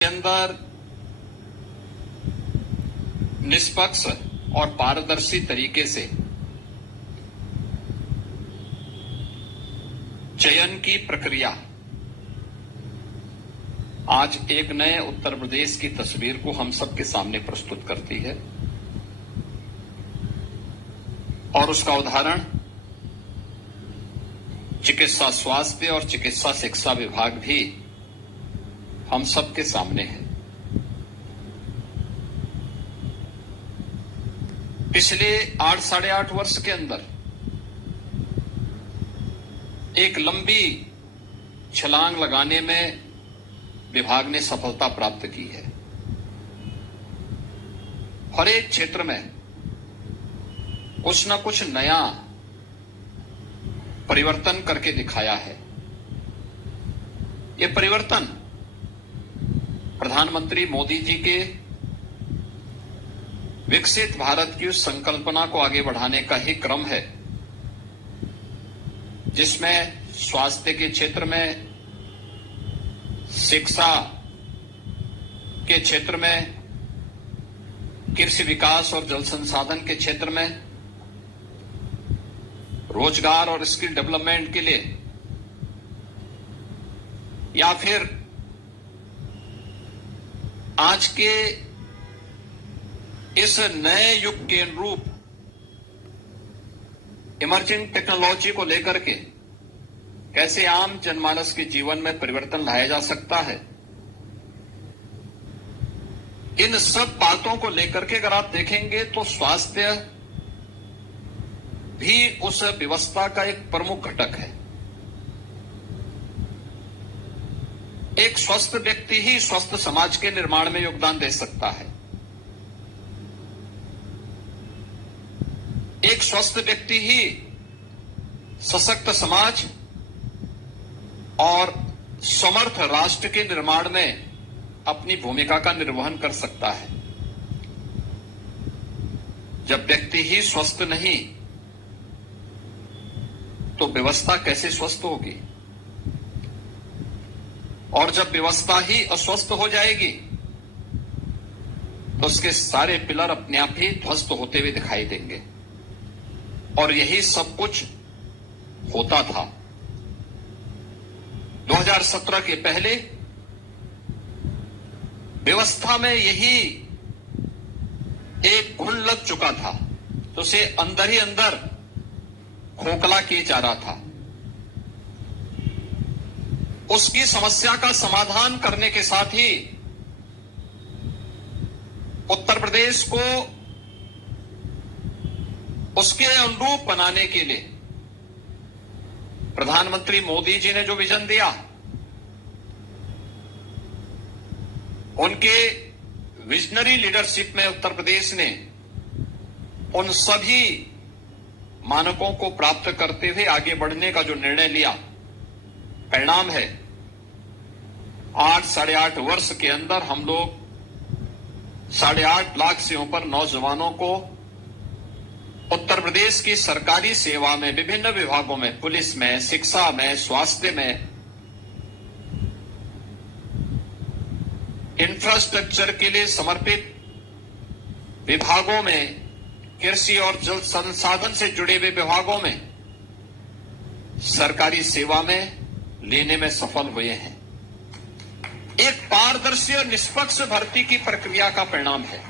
के अंदर निष्पक्ष और पारदर्शी तरीके से चयन की प्रक्रिया आज एक नए उत्तर प्रदेश की तस्वीर को हम सबके सामने प्रस्तुत करती है और उसका उदाहरण चिकित्सा स्वास्थ्य और चिकित्सा शिक्षा विभाग भी हम सबके सामने है। पिछले 8-8.5 वर्ष के अंदर एक लंबी छलांग लगाने में विभाग ने सफलता प्राप्त की है। हर एक क्षेत्र में कुछ न कुछ नया परिवर्तन करके दिखाया है। ये परिवर्तन प्रधानमंत्री मोदी जी के विकसित भारत की उस संकल्पना को आगे बढ़ाने का ही क्रम है जिसमें स्वास्थ्य के क्षेत्र में, शिक्षा के क्षेत्र में, कृषि विकास और जल संसाधन के क्षेत्र में, रोजगार और स्किल डेवलपमेंट के लिए या फिर आज के इस नए युग के अनुरूप इमर्जिंग टेक्नोलॉजी को लेकर के कैसे आम जनमानस के जीवन में परिवर्तन लाया जा सकता है, इन सब बातों को लेकर के अगर आप देखेंगे तो स्वास्थ्य भी उस व्यवस्था का एक प्रमुख घटक है। एक स्वस्थ व्यक्ति ही स्वस्थ समाज के निर्माण में योगदान दे सकता है। एक स्वस्थ व्यक्ति ही सशक्त समाज और समर्थ राष्ट्र के निर्माण में अपनी भूमिका का निर्वहन कर सकता है। जब व्यक्ति ही स्वस्थ नहीं तो व्यवस्था कैसे स्वस्थ होगी, और जब व्यवस्था ही अस्वस्थ हो जाएगी तो उसके सारे पिलर अपने आप ही ध्वस्त होते हुए दिखाई देंगे। और यही सब कुछ होता था। 2017 के पहले व्यवस्था में यही एक घुन लग चुका था तो उसे अंदर ही अंदर खोखला किया जा रहा था। उसकी समस्या का समाधान करने के साथ ही उत्तर प्रदेश को उसके अनुरूप बनाने के लिए प्रधानमंत्री मोदी जी ने जो विजन दिया, उनके विजनरी लीडरशिप में उत्तर प्रदेश ने उन सभी मानकों को प्राप्त करते हुए आगे बढ़ने का जो निर्णय लिया, परिणाम है 8-8.5 वर्ष के अंदर हम लोग 8.5 लाख से ऊपर नौजवानों को उत्तर प्रदेश की सरकारी सेवा में विभिन्न विभागों में, पुलिस में, शिक्षा में, स्वास्थ्य में, इंफ्रास्ट्रक्चर के लिए समर्पित विभागों में, कृषि और जल संसाधन से जुड़े हुए विभागों में सरकारी सेवा में लेने में सफल हुए हैं। एक पारदर्शी और निष्पक्ष भर्ती की प्रक्रिया का परिणाम है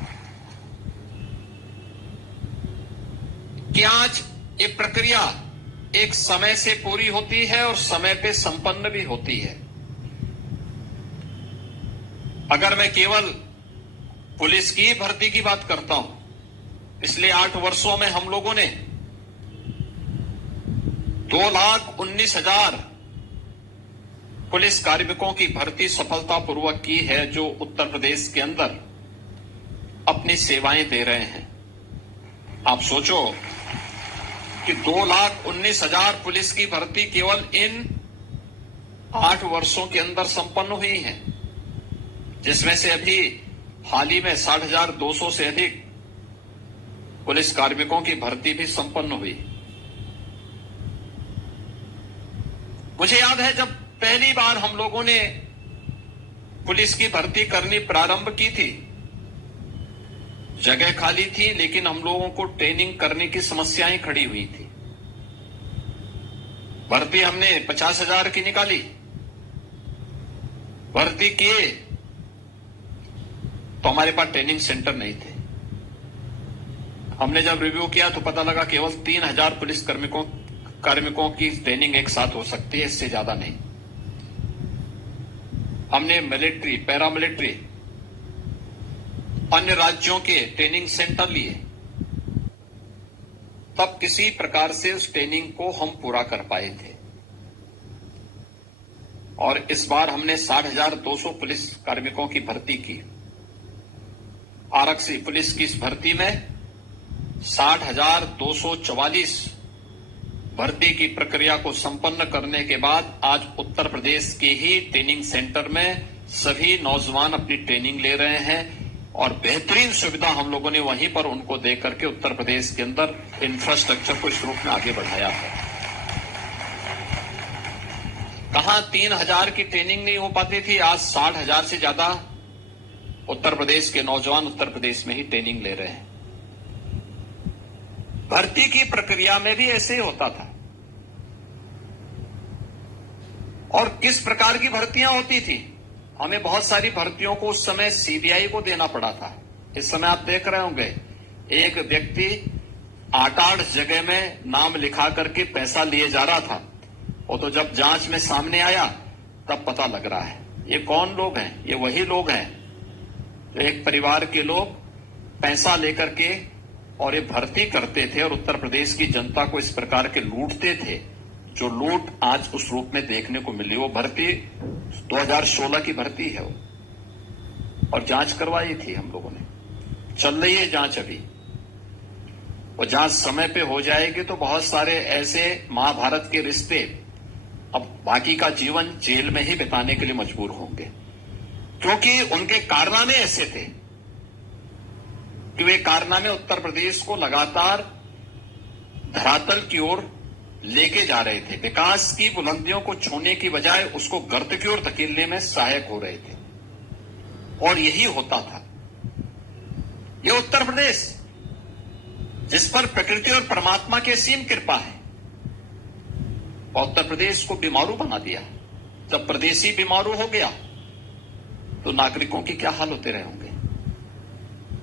कि आज ये प्रक्रिया एक समय से पूरी होती है और समय पे संपन्न भी होती है। अगर मैं केवल पुलिस की भर्ती की बात करता हूं, पिछले 8 वर्षों में हम लोगों ने 2,19,000 पुलिस कार्मिकों की भर्ती सफलतापूर्वक की है, जो उत्तर प्रदेश के अंदर अपनी सेवाएं दे रहे हैं। आप सोचो कि 2,19,000 पुलिस की भर्ती केवल इन 8 वर्षों के अंदर संपन्न हुई है, जिसमें से अभी हाल ही में 60,200 से अधिक पुलिस कार्मिकों की भर्ती भी संपन्न हुई। मुझे याद है जब पहली बार हम लोगों ने पुलिस की भर्ती करनी प्रारंभ की थी। जगह खाली थी, लेकिन हम लोगों को ट्रेनिंग करने की समस्याएं खड़ी हुई थी। भर्ती हमने 50,000 की निकाली, भर्ती किए तो हमारे पास ट्रेनिंग सेंटर नहीं थे। हमने जब रिव्यू किया तो पता लगा केवल 3,000 पुलिस कार्मिकों की ट्रेनिंग एक साथ हो सकती है, इससे ज्यादा नहीं। हमने मिलिट्री, पैरामिलिट्री, अन्य राज्यों के ट्रेनिंग सेंटर लिए, तब किसी प्रकार से उस ट्रेनिंग को हम पूरा कर पाए थे। और इस बार हमने 60,200 पुलिस कार्मिकों की भर्ती की। आरक्षी पुलिस की इस भर्ती में 60,244 भर्ती की प्रक्रिया को संपन्न करने के बाद आज उत्तर प्रदेश के ही ट्रेनिंग सेंटर में सभी नौजवान अपनी ट्रेनिंग ले रहे हैं और बेहतरीन सुविधा हम लोगों ने वहीं पर उनको दे करके उत्तर प्रदेश के अंदर इंफ्रास्ट्रक्चर को इस रूप में आगे बढ़ाया है। कहां 3,000 की ट्रेनिंग नहीं हो पाती थी, आज 60,000 से ज्यादा उत्तर प्रदेश के नौजवान उत्तर प्रदेश में ही ट्रेनिंग ले रहे हैं। भर्ती की प्रक्रिया में भी ऐसे ही होता था। और किस प्रकार की भर्तियां होती थी? हमें बहुत सारी भर्तियों को उस समय सीबीआई को देना पड़ा था। इस समय आप देख रहे होंगे, एक व्यक्ति 8-8 जगह में नाम लिखा करके पैसा लिए जा रहा था। वो तो जब जांच में सामने आया तब पता लग रहा है ये कौन लोग हैं। ये वही लोग हैं जो एक परिवार के लोग पैसा लेकर के और ये भर्ती करते थे और उत्तर प्रदेश की जनता को इस प्रकार के लूटते थे, जो लूट आज उस रूप में देखने को मिली। वो भर्ती 2016 की भर्ती है वो, और जांच करवाई थी हम लोगों ने। चल रही है जांच अभी। वो जांच समय पे हो जाएगी तो बहुत सारे ऐसे महाभारत के रिश्ते अब बाकी का जीवन जेल में ही बिताने के लिए मजबूर होंगे, क्योंकि उनके कारनामे ऐसे थे कि वे कारनामे उत्तर प्रदेश को लगातार धरातल की ओर लेके जा रहे थे। विकास की बुलंदियों को छूने की बजाय उसको गर्त की ओर धकेलने में सहायक हो रहे थे, और यही होता था। ये उत्तर प्रदेश जिस पर प्रकृति और परमात्मा की असीम कृपा है, और उत्तर प्रदेश को बीमारू बना दिया। जब प्रदेशी बीमारू हो गया तो नागरिकों की क्या हाल होते रहे होंगे।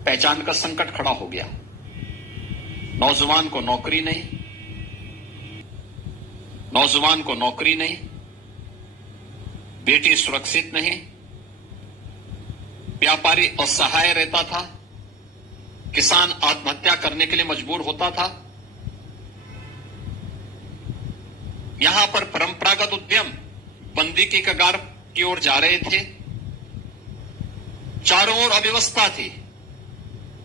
पहचान का संकट खड़ा हो गया। नौजवान को नौकरी नहीं, नौजवान को नौकरी नहीं, बेटी सुरक्षित नहीं, व्यापारी असहाय रहता था, किसान आत्महत्या करने के लिए मजबूर होता था। यहां पर परंपरागत उद्यम बंदी की कगार की ओर जा रहे थे। चारों ओर अव्यवस्था थी,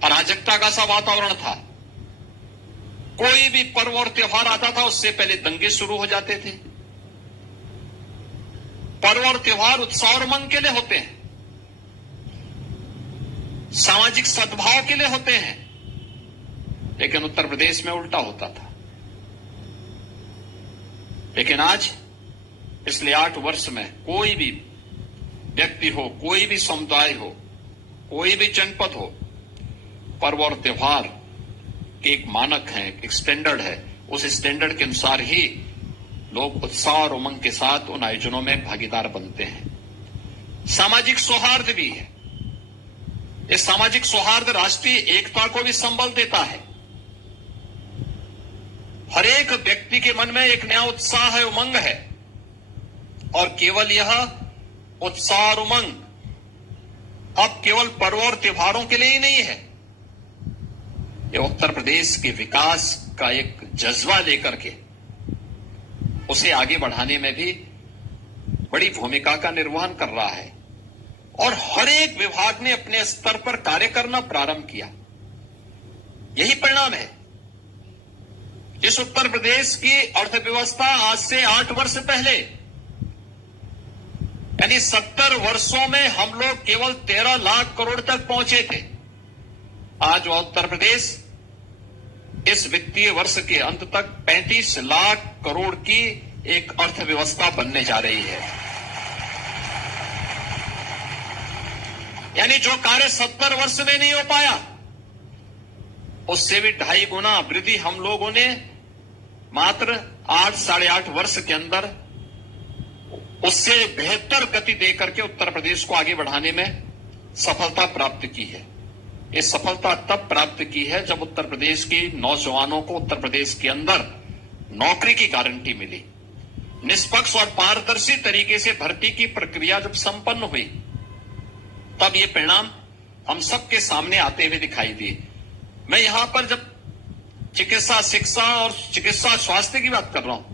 अराजकता का सा वातावरण था। कोई भी पर्व और त्योहार आता था उससे पहले दंगे शुरू हो जाते थे। पर्व और त्योहार उत्साह और उमंग के लिए होते हैं, सामाजिक सद्भाव के लिए होते हैं, लेकिन उत्तर प्रदेश में उल्टा होता था। लेकिन आज पिछले 8 वर्ष में कोई भी व्यक्ति हो, कोई भी समुदाय हो, कोई भी जनपद हो, पर्व और त्योहार के एक मानक है, एक स्टैंडर्ड है। उस स्टैंडर्ड के अनुसार ही लोग उत्साह और उमंग के साथ उन आयोजनों में भागीदार बनते हैं। सामाजिक सौहार्द भी है। इस सामाजिक सौहार्द राष्ट्रीय एकता को भी संबल देता है। हर एक व्यक्ति के मन में एक नया उत्साह है, उमंग है, और केवल यह उत्साह और उमंग अब केवल पर्व और त्योहारों के लिए ही नहीं है। यह उत्तर प्रदेश के विकास का एक जज्बा लेकर के उसे आगे बढ़ाने में भी बड़ी भूमिका का निर्वहन कर रहा है, और हर एक विभाग ने अपने स्तर पर कार्य करना प्रारंभ किया। यही परिणाम है। इस उत्तर प्रदेश की अर्थव्यवस्था आज से 8 वर्ष पहले, यानी 70 वर्षों में हम लोग केवल 13 लाख करोड़ तक पहुंचे थे। आज वह उत्तर प्रदेश इस वित्तीय वर्ष के अंत तक 35 लाख करोड़ की एक अर्थव्यवस्था बनने जा रही है। यानी जो कार्य 70 वर्ष में नहीं हो पाया, उससे भी 2.5 गुना वृद्धि हम लोगों ने मात्र 8-8.5 वर्ष के अंदर उससे बेहतर गति देकर के उत्तर प्रदेश को आगे बढ़ाने में सफलता प्राप्त की है। ये सफलता तब प्राप्त की है जब उत्तर प्रदेश के नौजवानों को उत्तर प्रदेश के अंदर नौकरी की गारंटी मिली। निष्पक्ष और पारदर्शी तरीके से भर्ती की प्रक्रिया जब संपन्न हुई, तब ये परिणाम हम सबके सामने आते हुए दिखाई दिए। मैं यहां पर जब चिकित्सा शिक्षा और चिकित्सा स्वास्थ्य की बात कर रहा हूं,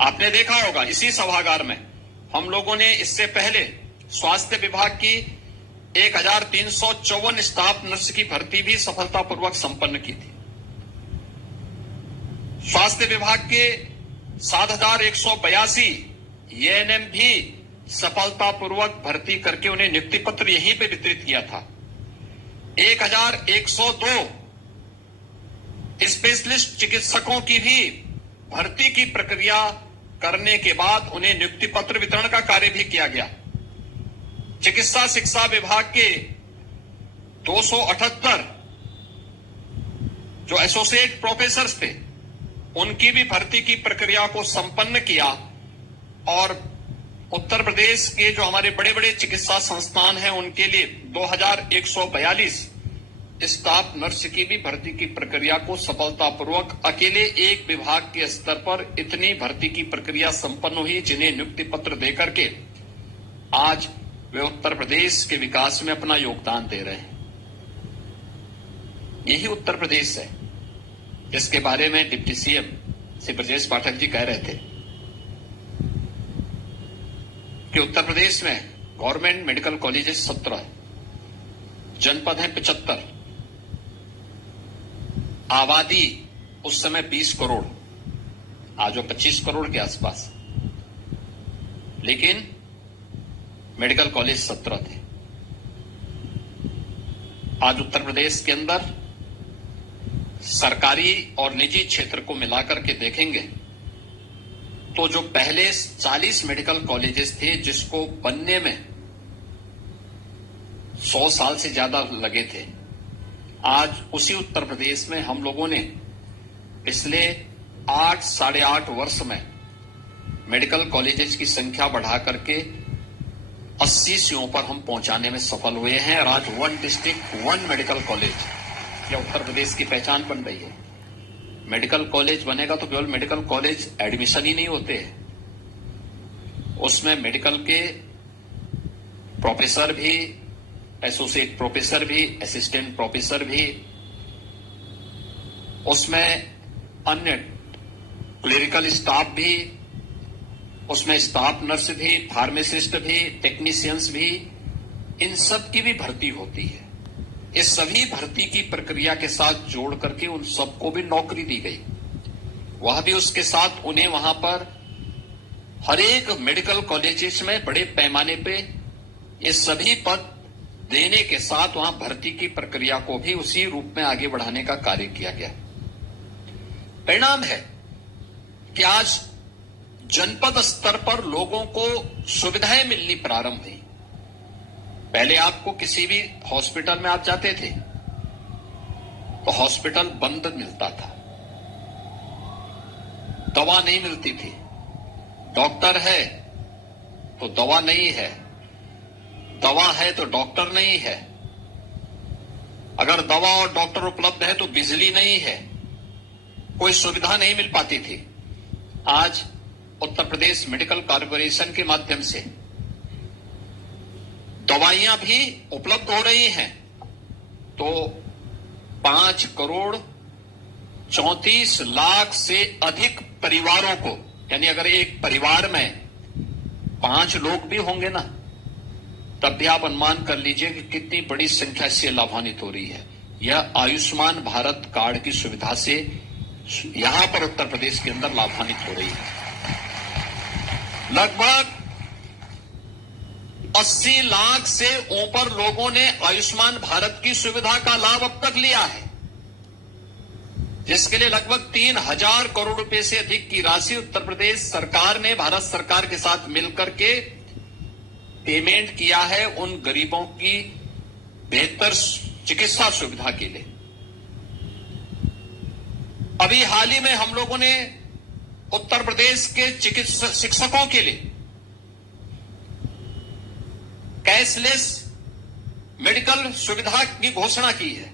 आपने देखा होगा इसी सभागार में हम लोगों ने इससे पहले स्वास्थ्य विभाग की 1354 स्टाफ नर्स की भर्ती भी सफलतापूर्वक संपन्न की थी। स्वास्थ्य विभाग के 7182 एएनएम भी सफलतापूर्वक भर्ती करके उन्हें नियुक्ति पत्र यहीं पे वितरित किया था। 1102 स्पेशलिस्ट चिकित्सकों की भी भर्ती की प्रक्रिया करने के बाद उन्हें नियुक्ति पत्र वितरण का कार्य भी किया गया। चिकित्सा शिक्षा विभाग के 278 जो एसोसिएट प्रोफेसर थे, उनकी भी भर्ती की प्रक्रिया को संपन्न किया और उत्तर प्रदेश के जो हमारे बड़े बड़े चिकित्सा संस्थान हैं, उनके लिए 2142 स्टाफ नर्स की भी भर्ती की प्रक्रिया को सफलतापूर्वक अकेले एक विभाग के स्तर पर इतनी भर्ती की प्रक्रिया संपन्न हुई, जिन्हें नियुक्ति पत्र देकर के आज वे उत्तर प्रदेश के विकास में अपना योगदान दे रहे हैं। यही उत्तर प्रदेश है जिसके बारे में डिप्टी सीएम श्री ब्रजेश पाठक जी कह रहे थे कि उत्तर प्रदेश में गवर्नमेंट मेडिकल कॉलेजेस 17, जनपद हैं 75, आबादी उस समय 20 करोड़, आज वो 25 करोड़ के आसपास, लेकिन मेडिकल कॉलेज 17 थे। आज उत्तर प्रदेश के अंदर सरकारी और निजी क्षेत्र को मिलाकर के देखेंगे तो जो पहले 40 मेडिकल कॉलेजेस थे, जिसको बनने में 100 साल से ज्यादा लगे थे, आज उसी उत्तर प्रदेश में हम लोगों ने पिछले 8-8.5 वर्ष में मेडिकल कॉलेजेस की संख्या बढ़ा करके 80 पर हम पहुंचाने में सफल हुए हैं। और आज 1 डिस्ट्रिक्ट 1 मेडिकल कॉलेज या उत्तर प्रदेश की पहचान बन रही है। मेडिकल कॉलेज बनेगा तो केवल मेडिकल कॉलेज एडमिशन ही नहीं होते हैं, उसमें मेडिकल के प्रोफेसर भी, एसोसिएट प्रोफेसर भी, असिस्टेंट प्रोफेसर भी, उसमें अन्य क्लिनिकल स्टाफ भी, उसमें स्टाफ नर्स भी, फार्मासिस्ट भी, टेक्नीशियंस भी, इन सब की भी भर्ती होती है। इस सभी भर्ती की प्रक्रिया के साथ जोड़ करके उन सबको भी नौकरी दी गई। वह भी उसके साथ उन्हें वहां पर हर एक मेडिकल कॉलेजेस में बड़े पैमाने पे ये सभी पद देने के साथ वहां भर्ती की प्रक्रिया को भी उसी रूप में आगे बढ़ाने का कार्य किया गया। परिणाम है कि आज जनपद स्तर पर लोगों को सुविधाएं मिलनी प्रारंभ हुई। पहले आपको किसी भी हॉस्पिटल में आप जाते थे तो हॉस्पिटल बंद मिलता था, दवा नहीं मिलती थी, डॉक्टर है तो दवा नहीं है, दवा है तो डॉक्टर नहीं है, अगर दवा और डॉक्टर उपलब्ध है तो बिजली नहीं है, कोई सुविधा नहीं मिल पाती थी। आज उत्तर प्रदेश मेडिकल कॉर्पोरेशन के माध्यम से दवाइयां भी उपलब्ध हो रही हैं, तो 5 करोड़ 34 लाख से अधिक परिवारों को, यानी अगर एक परिवार में 5 लोग भी होंगे ना, तब भी आप अनुमान कर लीजिए कि कितनी बड़ी संख्या से लाभान्वित हो रही है। यह आयुष्मान भारत कार्ड की सुविधा से यहां पर उत्तर प्रदेश के अंदर लाभान्वित हो रही है। लगभग 80 लाख से ऊपर लोगों ने आयुष्मान भारत की सुविधा का लाभ अब तक लिया है, जिसके लिए लगभग 3000 करोड़ रुपए से अधिक की राशि उत्तर प्रदेश सरकार ने भारत सरकार के साथ मिलकर के पेमेंट किया है उन गरीबों की बेहतर चिकित्सा सुविधा के लिए। अभी हाल ही में हम लोगों ने उत्तर प्रदेश के चिकित्सा शिक्षकों के लिए कैशलेस मेडिकल सुविधा की घोषणा की है।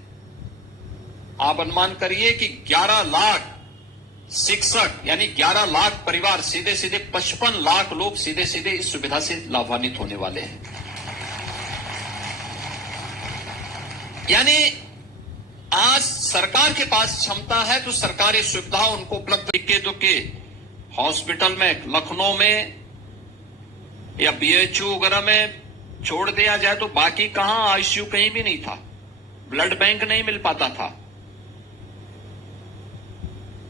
आप अनुमान करिए कि 11 लाख शिक्षक यानी 11 लाख परिवार सीधे सीधे 55 लाख लोग सीधे सीधे इस सुविधा से लाभान्वित होने वाले हैं। यानी आज सरकार के पास क्षमता है तो सरकारी सुविधा उनको उपलब्ध इक्के दुक्के हॉस्पिटल में लखनऊ में या बीएचयू वगैरह में छोड़ दिया जाए तो बाकी कहां आईसीयू कहीं भी नहीं था, ब्लड बैंक नहीं मिल पाता था,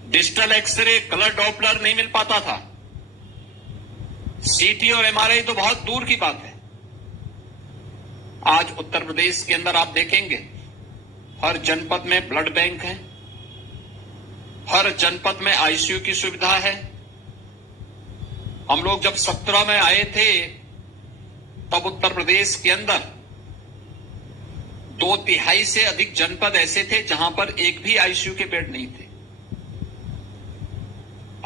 डिजिटल एक्सरे कलर डॉपलर नहीं मिल पाता था, सीटी और एमआरआई तो बहुत दूर की बात है। आज उत्तर प्रदेश के अंदर आप देखेंगे हर जनपद में ब्लड बैंक है, हर जनपद में आईसीयू की सुविधा है। हम लोग जब 17 में आए थे तब उत्तर प्रदेश के अंदर 2/3 से अधिक जनपद ऐसे थे जहां पर एक भी आईसीयू के बेड नहीं थे।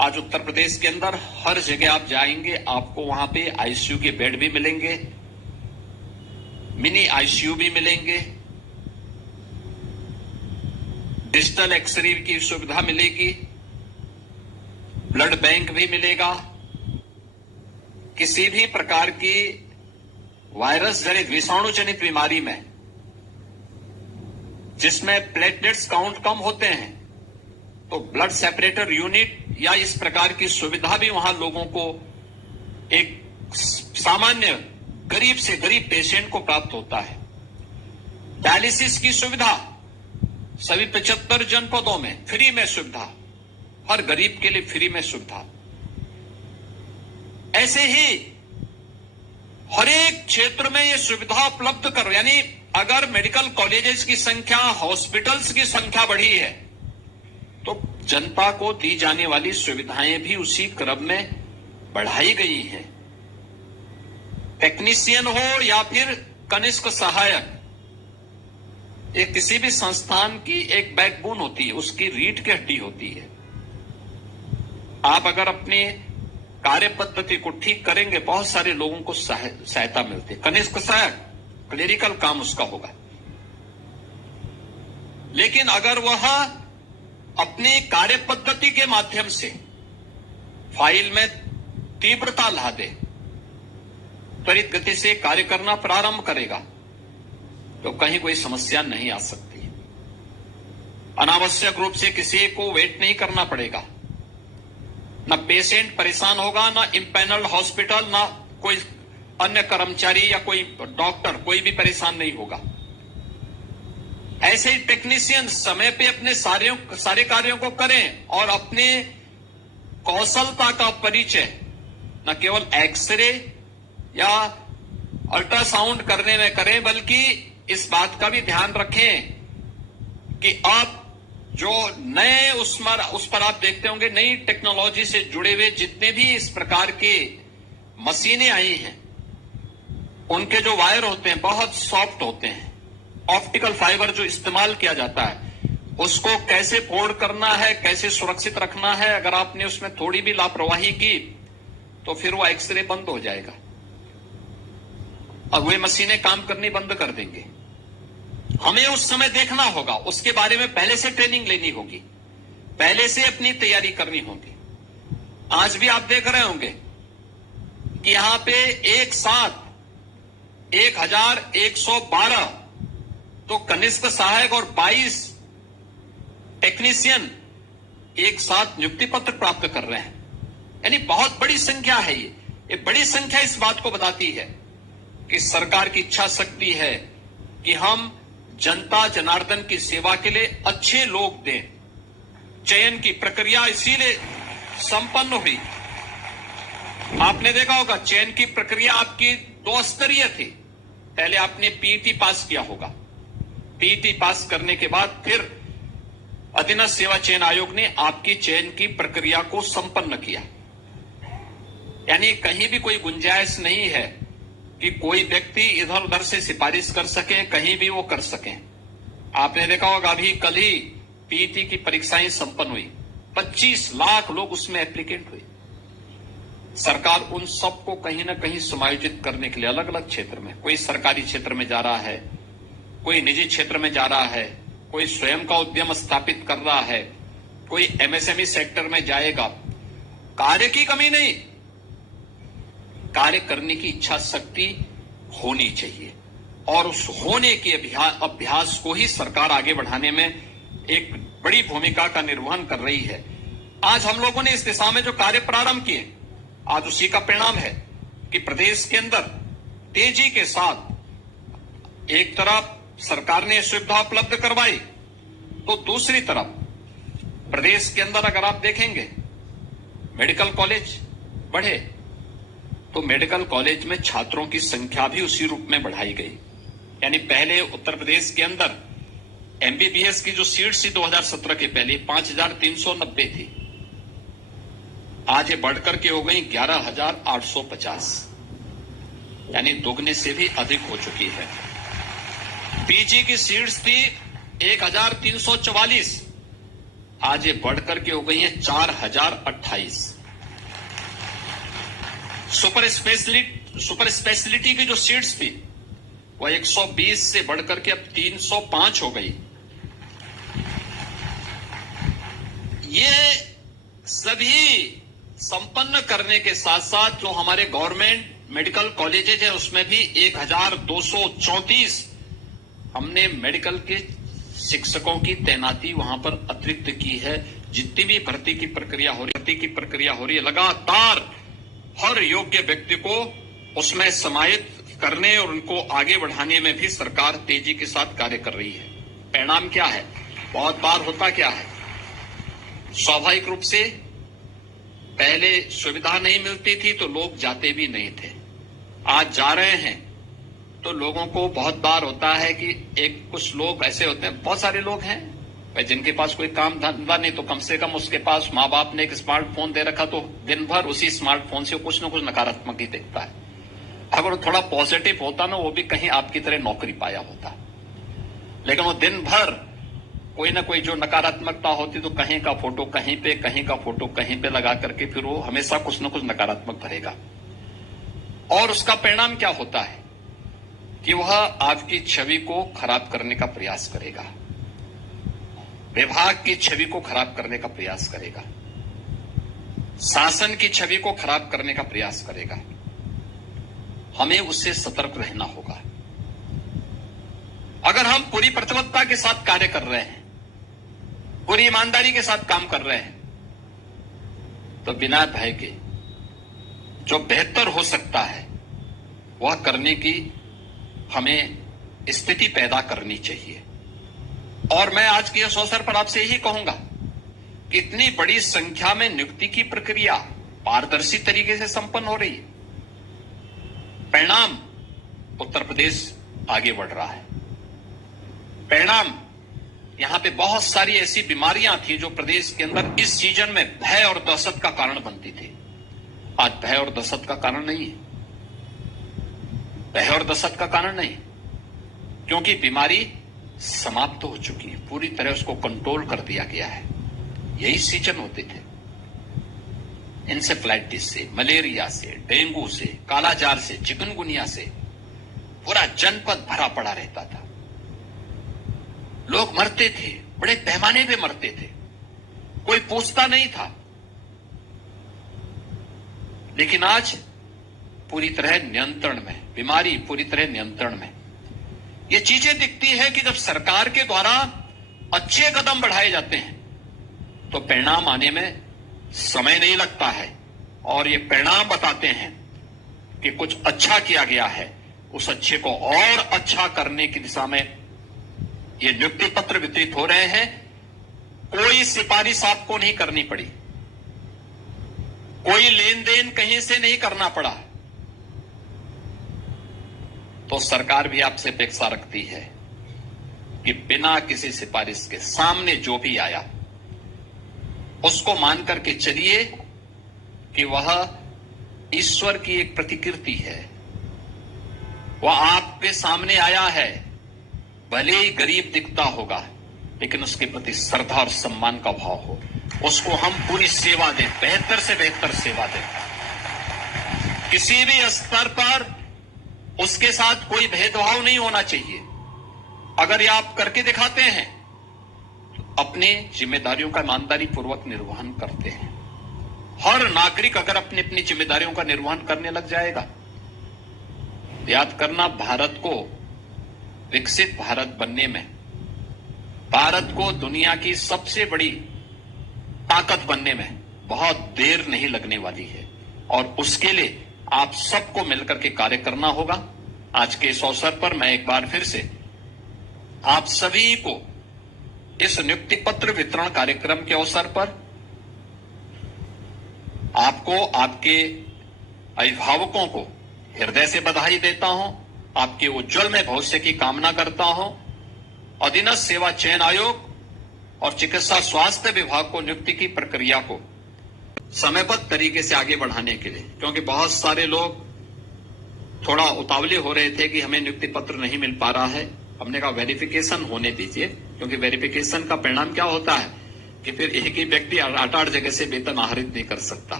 आज उत्तर प्रदेश के अंदर हर जगह आप जाएंगे आपको वहां पे आईसीयू के बेड भी मिलेंगे, मिनी आईसीयू भी मिलेंगे, डिजिटल एक्सरे की सुविधा मिलेगी, ब्लड बैंक भी मिलेगा। किसी भी प्रकार की वायरस जनित विषाणु जनित बीमारी में जिसमें प्लेटलेट्स काउंट कम होते हैं तो ब्लड सेपरेटर यूनिट या इस प्रकार की सुविधा भी वहां लोगों को एक सामान्य गरीब से गरीब पेशेंट को प्राप्त होता है। डायलिसिस की सुविधा सभी 75 जनपदों में फ्री में सुविधा, हर गरीब के लिए फ्री में सुविधा। ऐसे ही हर एक क्षेत्र में यह सुविधा उपलब्ध करो। यानी अगर मेडिकल कॉलेजेस की संख्या, हॉस्पिटल्स की संख्या बढ़ी है तो जनता को दी जाने वाली सुविधाएं भी उसी क्रम में बढ़ाई गई हैं। टेक्नीशियन हो या फिर कनिष्ठ सहायक, ये किसी भी संस्थान की एक बैकबोन होती है, उसकी रीढ़ की हड्डी होती है। आप अगर अपने कार्य पद्धति को ठीक करेंगे बहुत सारे लोगों को सहायता मिलती है। कनिष्ठ सहायक क्लेरिकल काम उसका होगा, लेकिन अगर वह अपनी कार्य पद्धति के माध्यम से फाइल में तीव्रता ला दे, त्वरित गति से कार्य करना प्रारंभ करेगा तो कहीं कोई समस्या नहीं आ सकती। अनावश्यक रूप से किसी को वेट नहीं करना पड़ेगा, ना पेशेंट परेशान होगा, ना इम्पैनल्ड हॉस्पिटल, ना कोई अन्य कर्मचारी या कोई डॉक्टर, कोई भी परेशान नहीं होगा। ऐसे ही टेक्नीशियन समय पे अपने सारे कार्यों को करें और अपने कौशलता का परिचय न केवल एक्सरे या अल्ट्रासाउंड करने में करें बल्कि इस बात का भी ध्यान रखें कि आप जो नए उस पर आप देखते होंगे नई टेक्नोलॉजी से जुड़े हुए जितने भी इस प्रकार के मशीनें आई हैं उनके जो वायर होते हैं बहुत सॉफ्ट होते हैं। ऑप्टिकल फाइबर जो इस्तेमाल किया जाता है उसको कैसे फोल्ड करना है, कैसे सुरक्षित रखना है, अगर आपने उसमें थोड़ी भी लापरवाही की तो फिर वो एक्सरे बंद हो जाएगा और वे मशीनें काम करनी बंद कर देंगे। हमें उस समय देखना होगा, उसके बारे में पहले से ट्रेनिंग लेनी होगी, पहले से अपनी तैयारी करनी होगी। आज भी आप देख रहे होंगे कि यहां पे एक साथ 1112 तो कनिष्ठ सहायक और 22 टेक्नीशियन एक साथ नियुक्ति पत्र प्राप्त कर रहे हैं। यानी बहुत बड़ी संख्या है ये बड़ी संख्या इस बात को बताती है कि सरकार की इच्छा शक्ति है कि हम जनता जनार्दन की सेवा के लिए अच्छे लोग दें। चयन की प्रक्रिया इसीलिए संपन्न हुई। आपने देखा होगा चयन की प्रक्रिया आपकी 2 स्तरीय थी। पहले आपने पीईटी पास किया होगा, पीईटी पास करने के बाद फिर अधीनस्थ सेवा चयन आयोग ने आपकी चयन की प्रक्रिया को संपन्न किया। यानी कहीं भी कोई गुंजाइश नहीं है कि कोई व्यक्ति इधर उधर से सिफारिश कर सके, कहीं भी वो कर सके। आपने देखा होगा अभी कल ही पीईटी की परीक्षाएं संपन्न हुई, 25 लाख लोग उसमें एप्लीकेंट हुए। सरकार उन सबको कहीं ना कहीं समायोजित करने के लिए अलग अलग क्षेत्र में, कोई सरकारी क्षेत्र में जा रहा है, कोई निजी क्षेत्र में जा रहा है, कोई स्वयं का उद्यम स्थापित कर रहा है, कोई एमएसएमई सेक्टर में जाएगा। कार्य की कमी नहीं, कार्य करने की इच्छा शक्ति होनी चाहिए और उस होने के अभ्यास को ही सरकार आगे बढ़ाने में एक बड़ी भूमिका का निर्वहन कर रही है। आज हम लोगों ने इस दिशा में जो कार्य प्रारंभ किए, आज उसी का परिणाम है कि प्रदेश के अंदर तेजी के साथ एक तरफ सरकार ने सुविधा उपलब्ध करवाई, तो दूसरी तरफ प्रदेश के अंदर अगर आप देखेंगे मेडिकल कॉलेज बढ़े, तो मेडिकल कॉलेज में छात्रों की संख्या भी उसी रूप में बढ़ाई गई। यानी पहले उत्तर प्रदेश के अंदर एमबीबीएस की जो सीट्स थी 2017 के पहले 5,390 थी, आज ये बढ़कर के हो गई 11,850, यानी दोगुने से भी अधिक हो चुकी है। पीजी की सीट्स थी 1,344, आज ये बढ़कर के हो गई है 4,028। सुपर स्पेशलिटी की जो सीट्स थी वह 120 से बढ़कर के अब 305 हो गई। ये सभी संपन्न करने के साथ साथ जो हमारे गवर्नमेंट मेडिकल कॉलेजेज है उसमें भी 1,234 हमने मेडिकल के शिक्षकों की तैनाती वहां पर अतिरिक्त की है। जितनी भी भर्ती की प्रक्रिया हो रही है, लगातार हर योग्य व्यक्ति को उसमें समाहित करने और उनको आगे बढ़ाने में भी सरकार तेजी के साथ कार्य कर रही है। परिणाम क्या है? बहुत बार होता क्या है, स्वाभाविक रूप से पहले सुविधा नहीं मिलती थी तो लोग जाते भी नहीं थे। आज जा रहे हैं तो लोगों को बहुत बार होता है कि कुछ लोग ऐसे होते हैं, बहुत सारे लोग हैं भाई जिनके पास कोई काम धंधा नहीं, तो कम से कम उसके पास माँ बाप ने एक स्मार्टफोन दे रखा तो दिन भर उसी स्मार्टफोन से कुछ न कुछ नकारात्मक ही देखता है। अगर वो थोड़ा पॉजिटिव होता ना, वो भी कहीं आपकी तरह नौकरी पाया होता, लेकिन वो दिन भर कोई ना कोई जो नकारात्मकता होती तो कहीं का फोटो कहीं पे, कहीं का फोटो कहीं पे लगा करके फिर वो हमेशा कुछ न कुछ नकारात्मक भरेगा। और उसका परिणाम क्या होता है कि वह आपकी छवि को खराब करने का प्रयास करेगा, विभाग की छवि को खराब करने का प्रयास करेगा, शासन की छवि को खराब करने का प्रयास करेगा। हमें उससे सतर्क रहना होगा। अगर हम पूरी प्रतिबद्धता के साथ कार्य कर रहे हैं, पूरी ईमानदारी के साथ काम कर रहे हैं, तो बिना भय के जो बेहतर हो सकता है वह करने की हमें स्थिति पैदा करनी चाहिए। और मैं आज के इस अवसर पर आपसे यही कहूंगा कि इतनी बड़ी संख्या में नियुक्ति की प्रक्रिया पारदर्शी तरीके से संपन्न हो रही है, परिणाम उत्तर प्रदेश आगे बढ़ रहा है। परिणाम यहां पे बहुत सारी ऐसी बीमारियां थी जो प्रदेश के अंदर इस सीजन में भय और दहशत का कारण बनती थी, आज भय और दहशत का कारण नहीं है। भय और दहशत का कारण नहीं, क्योंकि बीमारी समाप्त हो चुकी है, पूरी तरह उसको कंट्रोल कर दिया गया है। यही सीजन होते थे, इंसेफ्लाइटिस से, मलेरिया से, डेंगू से, कालाजार से, चिकनगुनिया से पूरा जनपद भरा पड़ा रहता था। लोग मरते थे, बड़े पैमाने पे मरते थे, कोई पूछता नहीं था। लेकिन आज पूरी तरह नियंत्रण में, बीमारी पूरी तरह नियंत्रण में। ये चीजें दिखती है कि जब सरकार के द्वारा अच्छे कदम बढ़ाए जाते हैं तो परिणाम आने में समय नहीं लगता है, और ये परिणाम बताते हैं कि कुछ अच्छा किया गया है। उस अच्छे को और अच्छा करने की दिशा में ये नियुक्ति पत्र वितरित हो रहे हैं। कोई सिफारिश आपको नहीं करनी पड़ी, कोई लेन देन कहीं से नहीं करना पड़ा, तो सरकार भी आपसे अपेक्षा रखती है कि बिना किसी सिफारिश के सामने जो भी आया उसको मान करके चलिए कि वह ईश्वर की एक प्रतिकृति है, वह आपके सामने आया है, भले ही गरीब दिखता होगा, लेकिन उसके प्रति श्रद्धा और सम्मान का भाव हो, उसको हम पूरी सेवा दें, बेहतर से बेहतर सेवा दें। किसी भी स्तर पर उसके साथ कोई भेदभाव नहीं होना चाहिए। अगर ये आप करके दिखाते हैं तो अपने जिम्मेदारियों का ईमानदारी पूर्वक निर्वहन करते हैं। हर नागरिक अगर अपनी अपनी जिम्मेदारियों का निर्वहन करने लग जाएगा, याद करना, भारत को विकसित भारत बनने में, भारत को दुनिया की सबसे बड़ी ताकत बनने में बहुत देर नहीं लगने वाली है। और उसके लिए आप सबको मिलकर के कार्य करना होगा। आज के इस अवसर पर मैं एक बार फिर से आप सभी को इस नियुक्ति पत्र वितरण कार्यक्रम के अवसर पर आपको, आपके अभिभावकों को हृदय से बधाई देता हूं, आपके उज्जवल में भविष्य की कामना करता हूं। अधीनस्थ सेवा चयन आयोग और चिकित्सा स्वास्थ्य विभाग को नियुक्ति की प्रक्रिया को समयबद्ध तरीके से आगे बढ़ाने के लिए, क्योंकि बहुत सारे लोग थोड़ा उतावले हो रहे थे कि हमें नियुक्ति पत्र नहीं मिल पा रहा है। हमने कहा वेरिफिकेशन होने दीजिए, क्योंकि वेरिफिकेशन का परिणाम क्या होता है कि फिर एक ही व्यक्ति 8-8 जगह से वेतन आहरित नहीं कर सकता,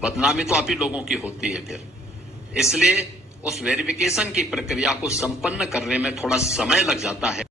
बदनामी तो आप ही लोगों की होती है फिर। इसलिए उस वेरिफिकेशन की प्रक्रिया को संपन्न करने में थोड़ा समय लग जाता है।